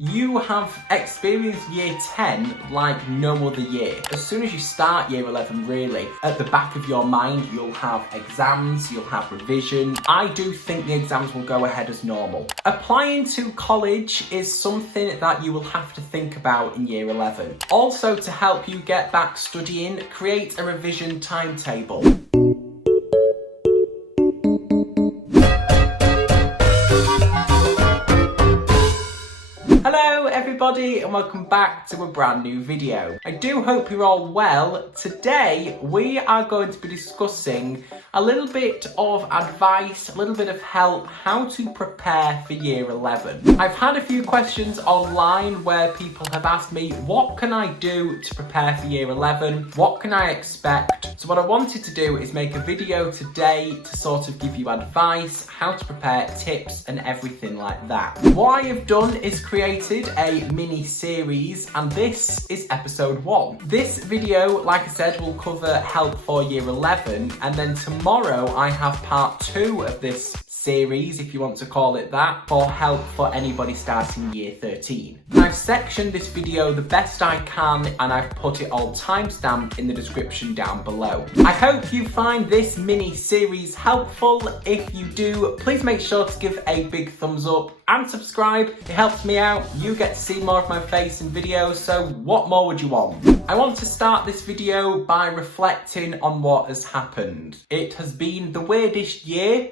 You have experienced year 10 like no other year. As soon as you start year 11, really, at the back of your mind, you'll have exams, you'll have revision. I do think the exams will go ahead as normal. Applying to college is something that you will have to think about in year 11. Also, to help you get back studying, create a revision timetable. Hello everybody and welcome back to a brand new video. I do hope you're all well. Today we are going to be discussing a little bit of advice, a little bit of help, how to prepare for year 11. I've had a few questions online where people have asked me, what can I do to prepare for year 11? What can I expect? So what I wanted to do is make a video today to sort of give you advice, how to prepare, tips and everything like that. What I have done is created a mini series and this is episode 1. This video, like I said, will cover help for year 11 and then tomorrow I have part 2 of this series, if you want to call it that, for help for anybody starting year 13. I've sectioned this video the best I can and I've put it all timestamped in the description down below. I hope you find this mini series helpful. If you do, please make sure to give a big thumbs up and subscribe. It helps me out. You get to see more of my face in videos, so what more would you want? I want to start this video by reflecting on what has happened. It has been the weirdest year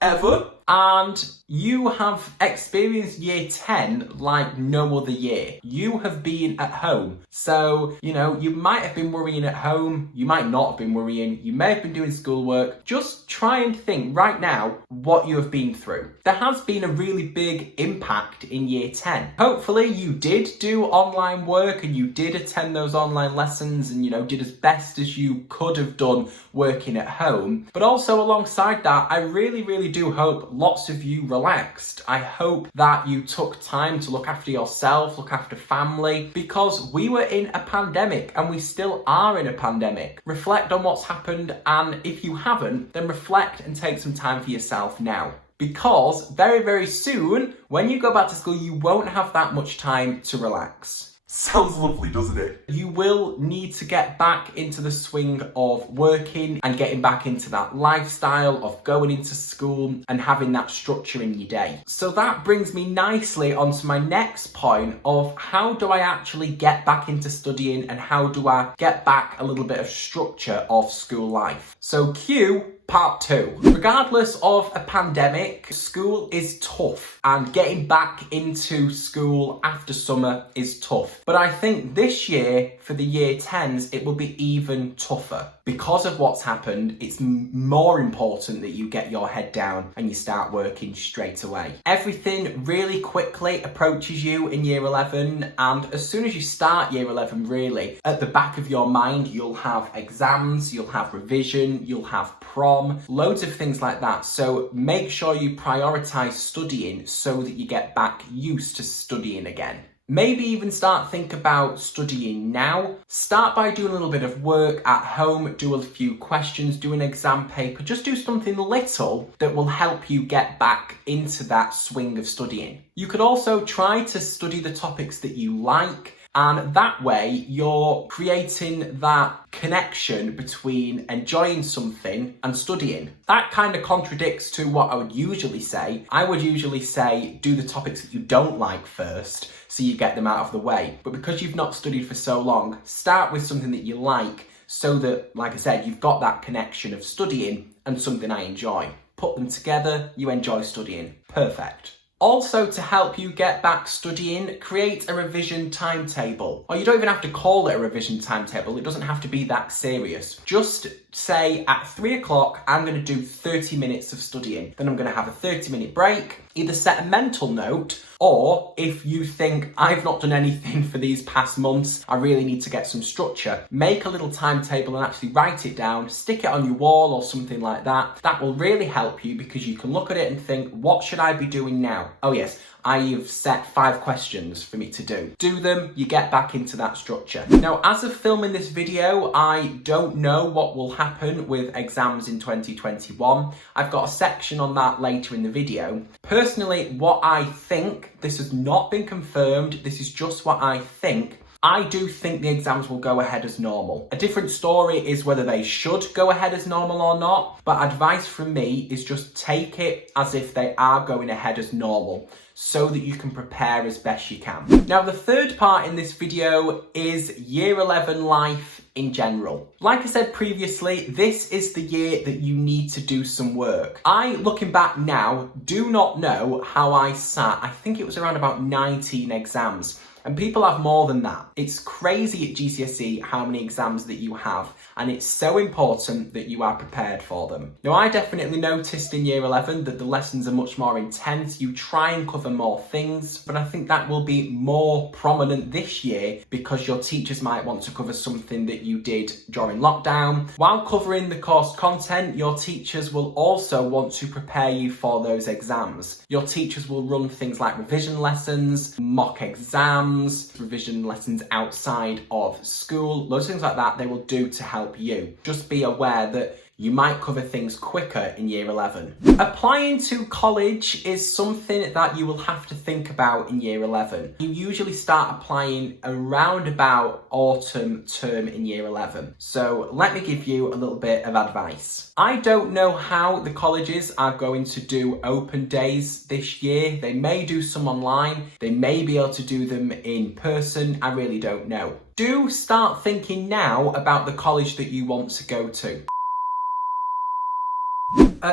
ever, and you have experienced year 10 like no other year. You have been at home. So, you might have been worrying at home, you might not have been worrying, you may have been doing schoolwork. Just try and think right now what you have been through. There has been a really big impact in year 10. Hopefully you did do online work and you did attend those online lessons and, did as best as you could have done working at home. But also alongside that, I really do hope lots of you relaxed. I hope that you took time to look after yourself, look after family, because we were in a pandemic and we still are in a pandemic. Reflect on what's happened, and if you haven't, then reflect and take some time for yourself now. Because very soon, when you go back to school, you won't have that much time to relax. Sounds lovely, doesn't it? You will need to get back into the swing of working and getting back into that lifestyle of going into school and having that structure in your day. So that brings me nicely onto my next point of how do I actually get back into studying and how do I get back a little bit of structure of school life. So cue part 2. Regardless of a pandemic, school is tough and getting back into school after summer is tough. But I think this year, for the year 10s, it will be even tougher. Because of what's happened, it's more important that you get your head down and you start working straight away. Everything really quickly approaches you in year 11, and as soon as you start year 11, really, at the back of your mind, you'll have exams, you'll have revision, you'll have prom, loads of things like that. So make sure you prioritize studying so that you get back used to studying again. Maybe even start think about studying now. Start by doing a little bit of work at home, do a few questions, do an exam paper, just do something little that will help you get back into that swing of studying. You could also try to study the topics that you like, and that way you're creating that connection between enjoying something and studying. That kind of contradicts to what I would usually say. I would usually say do the topics that you don't like first so you get them out of the way. But because you've not studied for so long, start with something that you like so that, like I said, you've got that connection of studying and something I enjoy. Put them together, you enjoy studying. Perfect. Also, to help you get back studying, create a revision timetable. Or you don't even have to call it a revision timetable. It doesn't have to be that serious. Just say at 3 o'clock, I'm going to do 30 minutes of studying. Then I'm going to have a 30-minute break. Either set a mental note, or if you think I've not done anything for these past months, I really need to get some structure, make a little timetable and actually write it down, stick it on your wall or something like that. That will really help you because you can look at it and think, what should I be doing now? Oh yes, I've set 5 questions for me to do. Do them, you get back into that structure. Now, as of filming this video, I don't know what will happen with exams in 2021. I've got a section on that later in the video. Personally, what I think, this has not been confirmed, this is just what I think. I do think the exams will go ahead as normal. A different story is whether they should go ahead as normal or not, but advice from me is just take it as if they are going ahead as normal, so that you can prepare as best you can. Now, the third part in this video is Year 11 life in general. Like I said previously, this is the year that you need to do some work. I, looking back now, do not know how I sat. I think it was around about 19 exams. And people have more than that. It's crazy at GCSE how many exams that you have, and it's so important that you are prepared for them. Now, I definitely noticed in Year 11 that the lessons are much more intense. You try and cover more things, but I think that will be more prominent this year because your teachers might want to cover something that you did during lockdown. While covering the course content, your teachers will also want to prepare you for those exams. Your teachers will run things like revision lessons, mock exams, revision lessons outside of school, those things like that they will do to help you. Just be aware that you might cover things quicker in Year 11. Applying to college is something that you will have to think about in Year 11. You usually start applying around about autumn term in Year 11. So let me give you a little bit of advice. I don't know how the colleges are going to do open days this year. They may do some online. They may be able to do them in person. I really don't know. Do start thinking now about the college that you want to go to.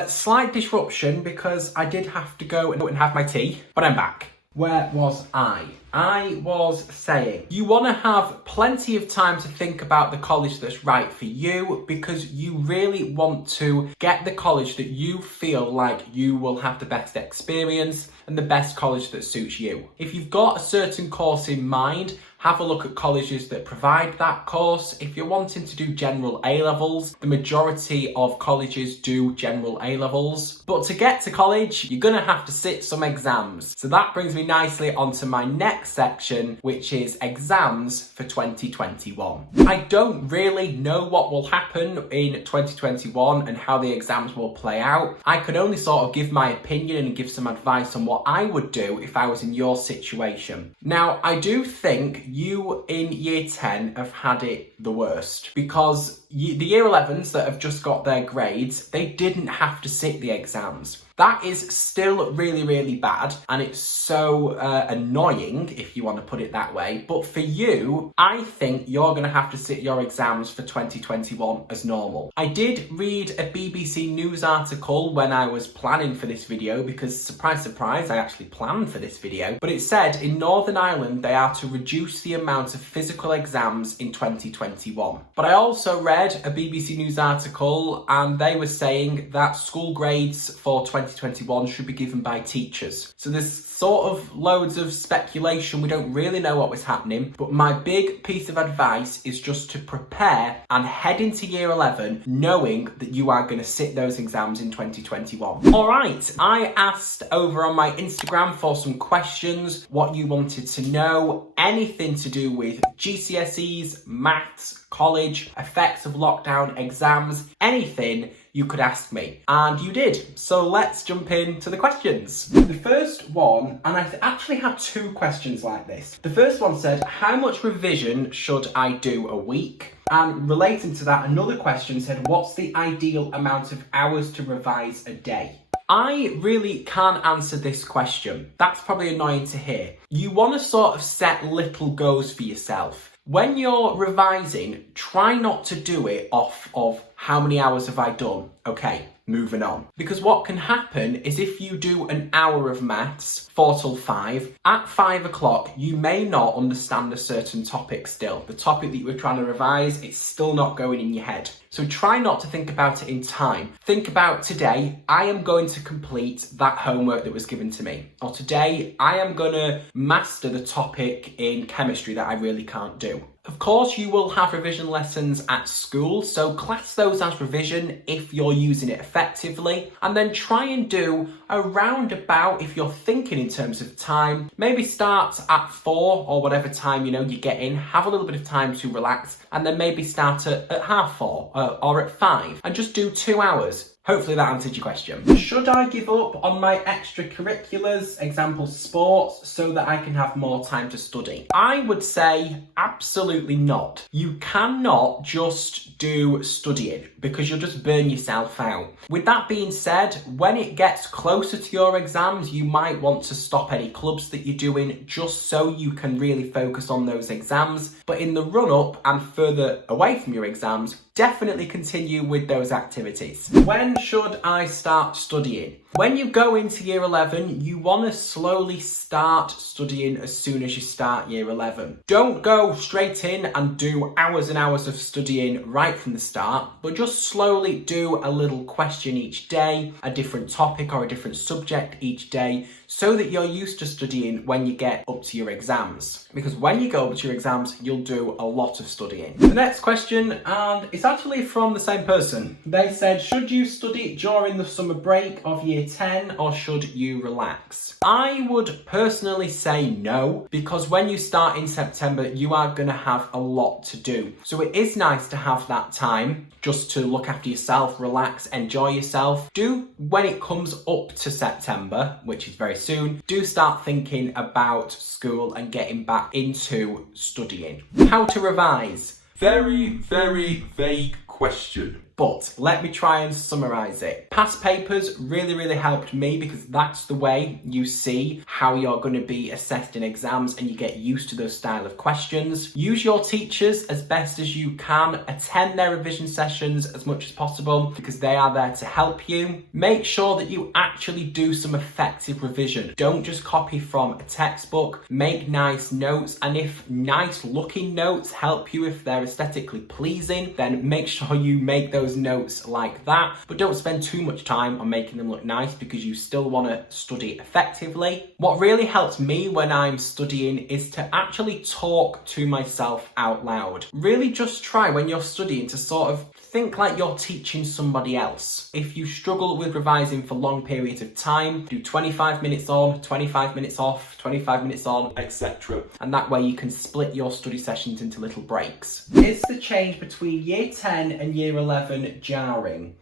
Slight disruption because I did have to go and have my tea, but I'm back. Where was I? I was saying, you want to have plenty of time to think about the college that's right for you, because you really want to get the college that you feel like you will have the best experience and the best college that suits you. If you've got a certain course in mind, have a look at colleges that provide that course. If you're wanting to do general A-levels, the majority of colleges do general A-levels. But to get to college, you're going to have to sit some exams. So that brings me nicely onto my next section, which is exams for 2021. I don't really know what will happen in 2021 and how the exams will play out. I could only sort of give my opinion and give some advice on what I would do if I was in your situation. Now, I do think you in Year 10 have had it the worst, because the Year 11s that have just got their grades, they didn't have to sit the exams. That is still really, really bad, and it's so annoying, if you want to put it that way. But for you, I think you're going to have to sit your exams for 2021 as normal. I did read a BBC News article when I was planning for this video, because surprise, surprise, I actually planned for this video. But it said in Northern Ireland, they are to reduce the amount of physical exams in 2021. But I also read a BBC News article, and they were saying that school grades for 2021 should be given by teachers. So there's sort of loads of speculation. We don't really know what was happening, but my big piece of advice is just to prepare and head into Year 11 knowing that you are going to sit those exams in 2021. All right, I asked over on my Instagram for some questions, what you wanted to know, anything to do with GCSEs, maths, college, effects of lockdown, exams, anything you could ask me, and you did. So let's jump into the questions. The first one, and I actually had 2 questions like this. The first one said, how much revision should I do a week? And relating to that, another question said, what's the ideal amount of hours to revise a day? I really can't answer this question. That's probably annoying to hear. You want to sort of set little goals for yourself. When you're revising, try not to do it off of how many hours have I done? Okay, moving on. Because what can happen is if you do an hour of maths, 4 till 5, at 5 o'clock, you may not understand a certain topic still. The topic that you were trying to revise, it's still not going in your head. So try not to think about it in time. Think about today, I am going to complete that homework that was given to me. Or today, I am going to master the topic in chemistry that I really can't do. Of course, you will have revision lessons at school, so class those as revision if you're using it effectively, and then try and do a roundabout, if you're thinking in terms of time, maybe start at 4 or whatever time you get in, have a little bit of time to relax, and then maybe start at 4:30 or at 5 and just do 2 hours. Hopefully that answered your question. Should I give up on my extracurriculars, example sports, so that I can have more time to study? I would say absolutely not. You cannot just do studying because you'll just burn yourself out. With that being said, when it gets closer to your exams, you might want to stop any clubs that you're doing just so you can really focus on those exams. But in the run-up and further away from your exams, definitely continue with those activities. When should I start studying? When you go into year 11, you want to slowly start studying as soon as you start year 11. Don't go straight in and do hours and hours of studying right from the start, but just slowly do a little question each day, a different topic or a different subject each day, so that you're used to studying when you get up to your exams. Because when you go up to your exams, you'll do a lot of studying. The next question, and it's actually from the same person. They said, should you study during the summer break of year 10 or should you relax? I would personally say no, because when you start in September, you are going to have a lot to do. So it is nice to have that time just to look after yourself, relax, enjoy yourself. Do, when it comes up to September, which is very soon, do start thinking about school and getting back into studying. How to revise? Very, very vague question. But let me try and summarise it. Past papers really helped me because that's the way you see how you're going to be assessed in exams and you get used to those style of questions. Use your teachers as best as you can. Attend their revision sessions as much as possible because they are there to help you. Make sure that you actually do some effective revision. Don't just copy from a textbook. Make nice notes, and if nice looking notes help you, if they're aesthetically pleasing, then make sure you make those notes like that, but don't spend too much time on making them look nice because you still want to study effectively. What really helps me when I'm studying is to actually talk to myself out loud. Really just try when you're studying to sort of think like you're teaching somebody else. If you struggle with revising for long periods of time, do 25 minutes on, 25 minutes off, 25 minutes on, etc. And that way you can split your study sessions into little breaks. Is the change between year 10 and year 11 jarring?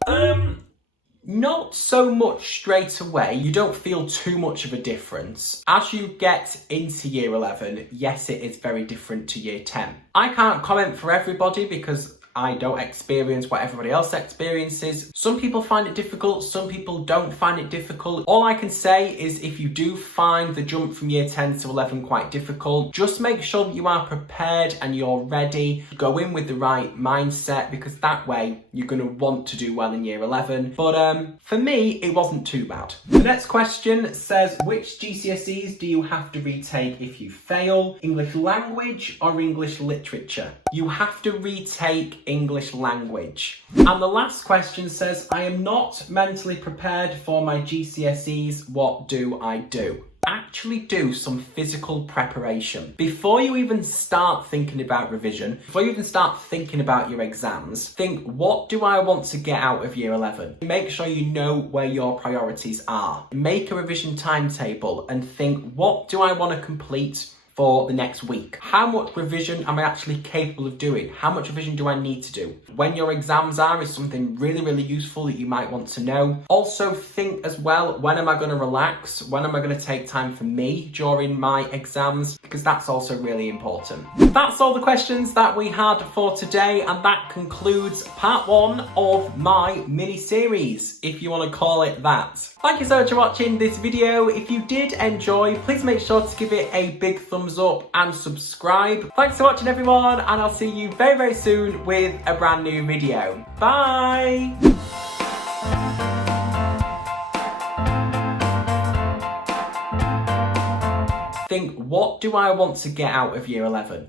Not so much straight away. You don't feel too much of a difference. As you get into year 11, yes, it is very different to year 10. I can't comment for everybody because I don't experience what everybody else experiences. Some people find it difficult, some people don't find it difficult. All I can say is if you do find the jump from year 10 to 11 quite difficult, just make sure that you are prepared and you're ready. Go in with the right mindset because that way you're going to want to do well in year 11. But for me, it wasn't too bad. The next question says, which GCSEs do you have to retake if you fail? English language or English literature? You have to retake English language. And the last question says, I am not mentally prepared for my GCSEs. What do I do? Actually do some physical preparation. Before you even start thinking about revision, before you even start thinking about your exams, think, what do I want to get out of year 11? Make sure you know where your priorities are. Make a revision timetable and think, what do I want to complete for the next week? How much revision am I actually capable of doing? How much revision do I need to do? When your exams are is something really useful that you might want to know. Also think as well, when am I going to relax? When am I going to take time for me during my exams? Because that's also really important. That's all the questions that we had for today, and that concludes part 1 of my mini-series, if you want to call it that. Thank you so much for watching this video. If you did enjoy, please make sure to give it a big thumbs up and subscribe. Thanks for watching everyone, and I'll see you very soon with a brand new video. Bye! Think, what do I want to get out of year 11?